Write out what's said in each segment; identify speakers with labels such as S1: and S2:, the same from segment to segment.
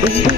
S1: Thank you.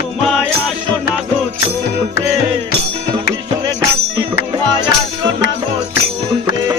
S1: তোমায় আসো না গো ছুটে। আমি সুরে ডাকি তোমায় আসো না গো ছুটে?